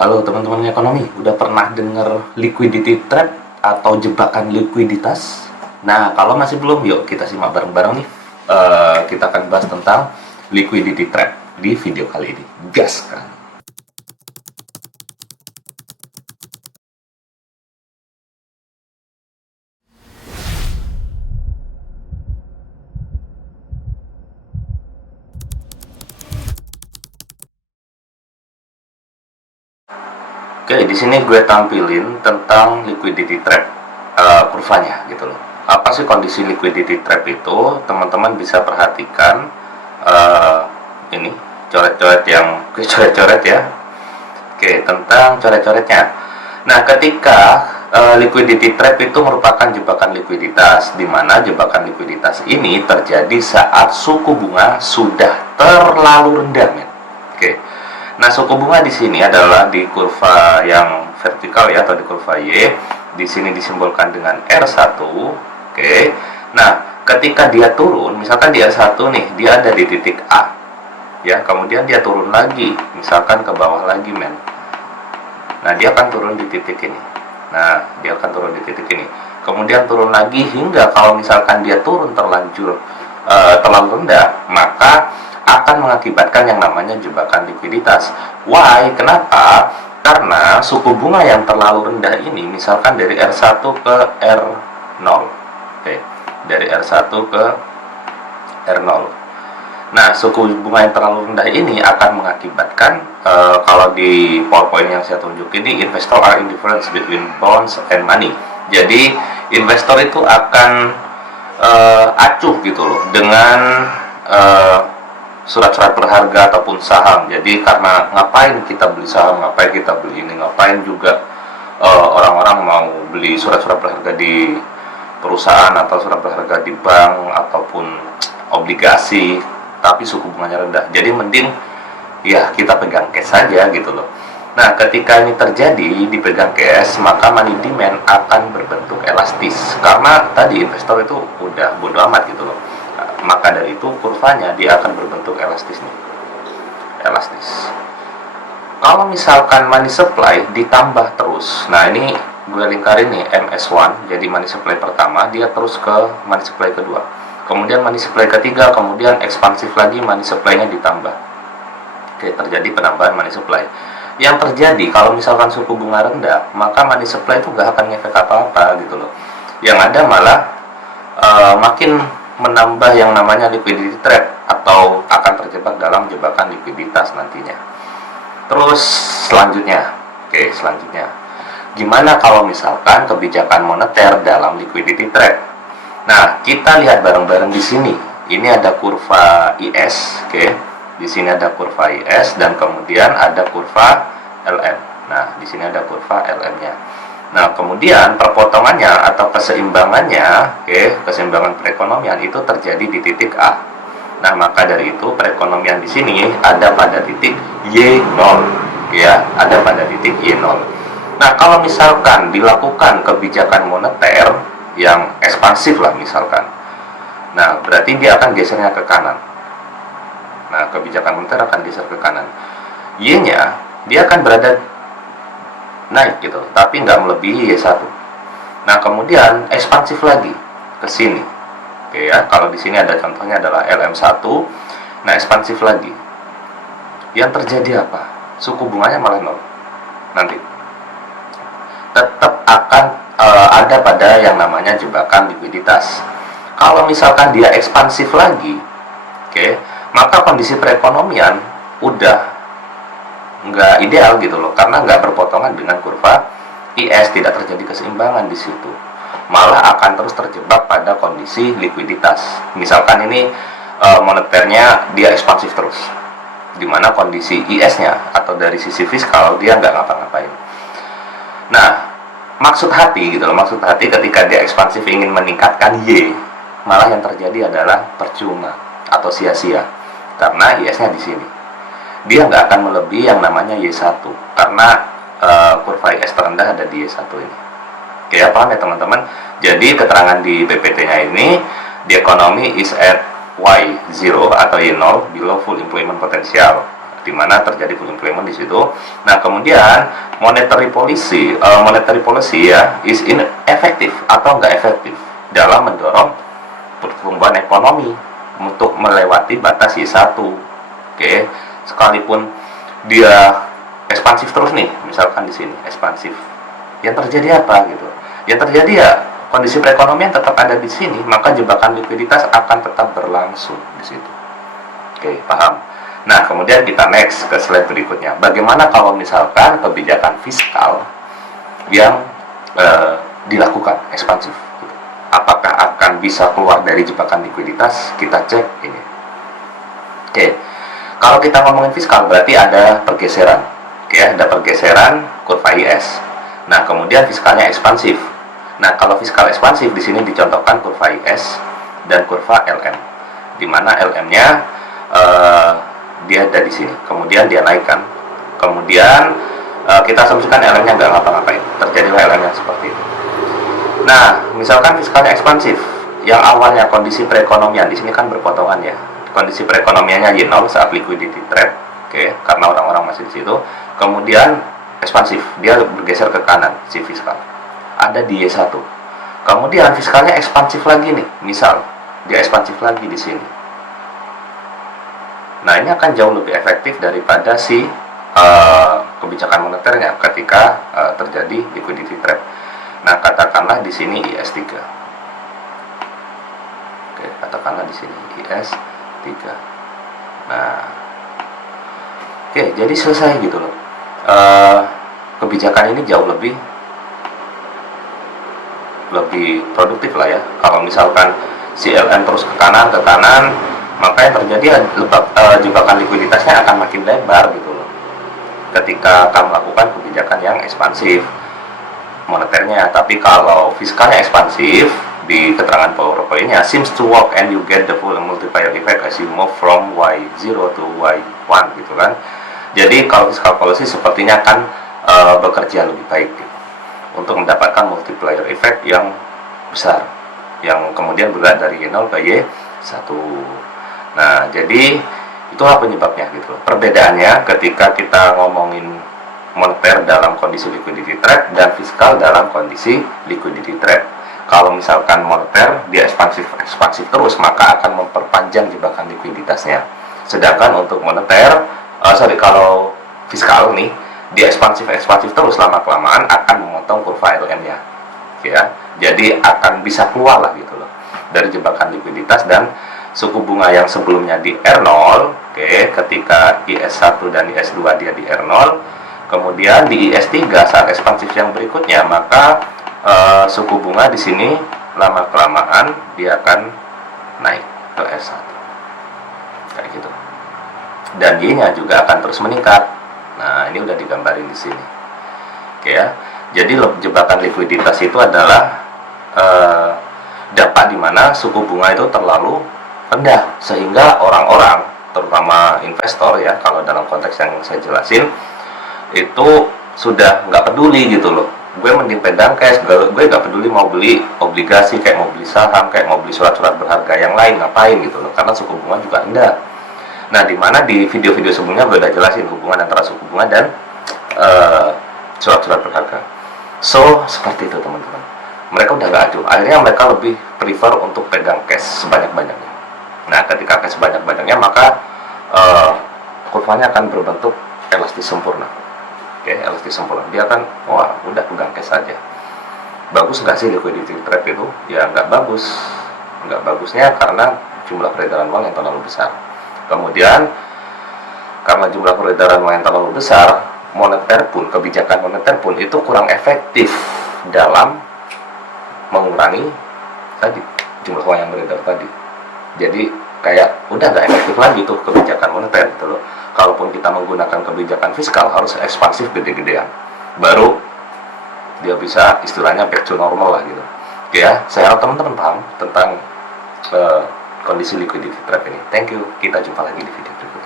Halo teman-teman ekonomi, udah pernah dengar liquidity trap atau jebakan likuiditas? Nah, kalau masih belum, yuk kita simak bareng-bareng nih. Kita akan bahas tentang liquidity trap di video kali ini. Gas kan? Oke, di sini gue tampilin tentang liquidity trap, kurvanya gitu loh. Apa sih kondisi liquidity trap itu? Teman-teman bisa perhatikan ini coret-coret yang coret-coret ya. Oke, tentang coret-coretnya. Nah, ketika liquidity trap itu merupakan jebakan likuiditas, di mana jebakan likuiditas ini terjadi saat suku bunga sudah terlalu rendah, men. Oke. Nah, suku bunga di sini adalah di kurva yang vertikal ya, atau di kurva Y. Di sini disimbolkan dengan R1. Oke. Nah, ketika dia turun, misalkan di R1 nih, dia ada di titik A. Ya, kemudian dia turun lagi, misalkan ke bawah lagi, men. Nah, dia akan turun di titik ini. Nah, dia akan turun di titik ini. Kemudian turun lagi hingga kalau misalkan dia turun terlanjur terlalu rendah, maka akan mengakibatkan yang namanya jebakan likuiditas. Why? Kenapa? Karena suku bunga yang terlalu rendah ini, misalkan dari R1 ke R0. Oke, dari R1 ke R0. Nah, suku bunga yang terlalu rendah ini akan mengakibatkan, kalau di PowerPoint yang saya tunjuk ini, investor are indifferent between bonds and money. Jadi, investor itu akan acuh gitu loh dengan surat-surat berharga ataupun saham. Jadi karena ngapain kita beli saham, ngapain kita beli ini, ngapain juga orang-orang mau beli surat-surat berharga di perusahaan atau surat berharga di bank ataupun obligasi, tapi suku bunganya rendah. Jadi mending ya kita pegang cash saja gitu loh. Nah, ketika ini terjadi dipegang cash, maka money demand akan berbentuk elastis. Karena tadi investor itu udah bodo amat gitu loh. Maka dari itu kurvanya dia akan berbentuk elastis nih. Elastis. Kalau misalkan money supply ditambah terus, nah ini gue lingkarin nih MS1, jadi money supply pertama, dia terus ke money supply kedua. Kemudian money supply ketiga, kemudian ekspansif lagi money supply-nya ditambah. Oke, terjadi penambahan money supply. Yang terjadi kalau misalkan suku bunga rendah, maka money supply itu gak akan ngefek apa-apa gitu loh. Yang ada malah makin menambah yang namanya liquidity trap atau akan terjebak dalam jebakan likuiditas nantinya. Terus selanjutnya, gimana kalau misalkan kebijakan moneter dalam liquidity trap? Nah, kita lihat bareng-bareng di sini. Ini ada kurva IS, oke. Di sini ada kurva IS dan kemudian ada kurva LM. Nah, di sini ada kurva LM-nya. Nah, kemudian perpotongannya atau keseimbangannya, keseimbangan perekonomian itu terjadi di titik A. Nah, maka dari itu perekonomian di sini ada pada titik Y0, ya, ada pada titik Y0. Nah, kalau misalkan dilakukan kebijakan moneter yang ekspansif lah misalkan, nah berarti dia akan gesernya ke kanan. Nah, kebijakan moneter akan geser ke kanan. Y-nya dia akan berada naik gitu, tapi nggak melebihi Y1. Nah, kemudian ekspansif lagi ke sini. Oke ya, kalau di sini ada contohnya adalah LM1. Nah, ekspansif lagi. Yang terjadi apa? Suku bunganya malah nol. Nanti tetap akan ada pada yang namanya jebakan likuiditas. Kalau misalkan dia ekspansif lagi, maka kondisi perekonomian udah nggak ideal gitu loh, karena nggak berpotongan dengan kurva IS, tidak terjadi keseimbangan di situ, malah akan terus terjebak pada kondisi likuiditas. Misalkan ini moneternya dia ekspansif terus, dimana kondisi IS-nya atau dari sisi fiskal dia nggak ngapa-ngapain. Nah, maksud hati gitu loh, maksud hati ketika dia ekspansif ingin meningkatkan Y, malah yang terjadi adalah percuma atau sia-sia, karena IS-nya di sini dia nggak akan melebihi yang namanya Y1 karena kurva IS terendah ada di Y1 ini. Oke ya, paham ya teman-teman? Jadi keterangan di PPT-nya ini, the economy is at Y0 atau Y0 below full employment potential. di mana terjadi full employment di situ. Nah, kemudian monetary policy ya is ineffective atau nggak efektif dalam mendorong pertumbuhan ekonomi untuk melewati batas Y1. Oke, sekalipun dia ekspansif terus nih, misalkan di sini ekspansif, yang terjadi apa gitu? Yang terjadi ya kondisi perekonomian tetap ada di sini, maka jebakan likuiditas akan tetap berlangsung di situ. Oke, paham? Nah, kemudian kita next ke slide berikutnya. Bagaimana kalau misalkan kebijakan fiskal yang dilakukan ekspansif? Apakah akan bisa keluar dari jebakan likuiditas? Kita cek ini. Oke, kalau kita ngomongin fiskal berarti ada pergeseran. Oke, ada pergeseran kurva IS. Nah, kemudian fiskalnya ekspansif. Nah, kalau fiskal ekspansif di sini dicontohkan kurva IS dan kurva LM, di mana LM-nya dia ada di sini. Kemudian dia naikkan. Kemudian kita asumsikan LM-nya nggak ngapa-ngapain. Terjadilah LM yang seperti itu. Nah, misalkan fiskalnya ekspansif, yang awalnya kondisi perekonomian di sini kan berpotongan ya. Kondisi perekonomiannya Y0 saat liquidity trap, oke, karena orang-orang masih di situ. Kemudian ekspansif, dia bergeser ke kanan si fiskal. Ada di Y1. Kemudian fiskalnya ekspansif lagi nih. Misal dia ekspansif lagi di sini. Nah, ini akan jauh lebih efektif daripada si kebijakan moneternya ketika terjadi liquidity trap. Nah, katakanlah di sini IS3. Oke, katakanlah di sini IS3. Nah, oke, jadi selesai gitu loh. Kebijakan ini jauh lebih produktif lah ya. Kalau misalkan si LN terus ke kanan, maka yang terjadi jebakan likuiditasnya akan makin lebar gitu loh. Ketika akan melakukan kebijakan yang ekspansif moneternya. Tapi kalau fiskalnya ekspansif, di keterangan PowerPoint-nya seems to work and you get the full multiplier effect as you move from Y0 to Y1 gitu kan. Jadi kalau fiskal policy sepertinya akan bekerja lebih baik gitu, untuk mendapatkan multiplier effect yang besar, yang kemudian bergerak dari Y0 ke Y1. Nah, jadi itulah penyebabnya gitu. Perbedaannya ketika kita ngomongin moneter dalam kondisi liquidity trap dan fiskal dalam kondisi liquidity trap. Kalau misalkan moneter dia ekspansif terus, maka akan memperpanjang jebakan likuiditasnya. Sedangkan untuk moneter, kalau fiskal nih dia ekspansif terus, lama kelamaan akan memotong kurva LM-nya. Ya, jadi akan bisa keluar lah gitu loh dari jebakan likuiditas, dan suku bunga yang sebelumnya di R0, oke, ketika IS1 dan IS2 dia di R0, kemudian di IS3 saat ekspansif yang berikutnya, maka suku bunga di sini lama kelamaan dia akan naik ke S1 kayak gitu, dan Y-nya juga akan terus meningkat. Nah, ini udah digambarin di sini, oke ya. Jadi jebakan likuiditas itu adalah dampak di mana suku bunga itu terlalu rendah sehingga orang-orang, terutama investor ya, kalau dalam konteks yang saya jelasin, itu sudah nggak peduli gitu loh. Gue mending pegang cash, gue nggak peduli mau beli obligasi, kayak mau beli saham, kayak mau beli surat-surat berharga yang lain, ngapain gitu loh, karena suku bunga juga rendah. Nah, dimana di video-video sebelumnya gue udah jelasin hubungan antara suku bunga dan surat-surat berharga. So, seperti itu teman-teman. Mereka udah nggak acuh, akhirnya mereka lebih prefer untuk pegang cash sebanyak-banyaknya. Nah, ketika cash sebanyak-banyaknya, maka kurvanya akan berbentuk elastis sempurna. Oke, elastis sempurna. Dia kan, wah, udah pegang cash saja. Bagus nggak sih liquidity trap itu? Ya, nggak bagus. Nggak bagusnya karena jumlah peredaran uang yang terlalu besar. Kemudian, karena jumlah peredaran uang yang terlalu besar, kebijakan moneter pun itu kurang efektif dalam mengurangi tadi jumlah uang yang beredar tadi. Jadi kayak udah nggak efektif lagi tuh kebijakan moneter gitu loh. Kalaupun kita menggunakan kebijakan fiskal harus ekspansif gede-gedean, baru dia bisa istilahnya back to normal lah gitu. Oke ya, saya harap teman-teman paham tentang kondisi liquidity trap ini. Thank you, kita jumpa lagi di video berikutnya.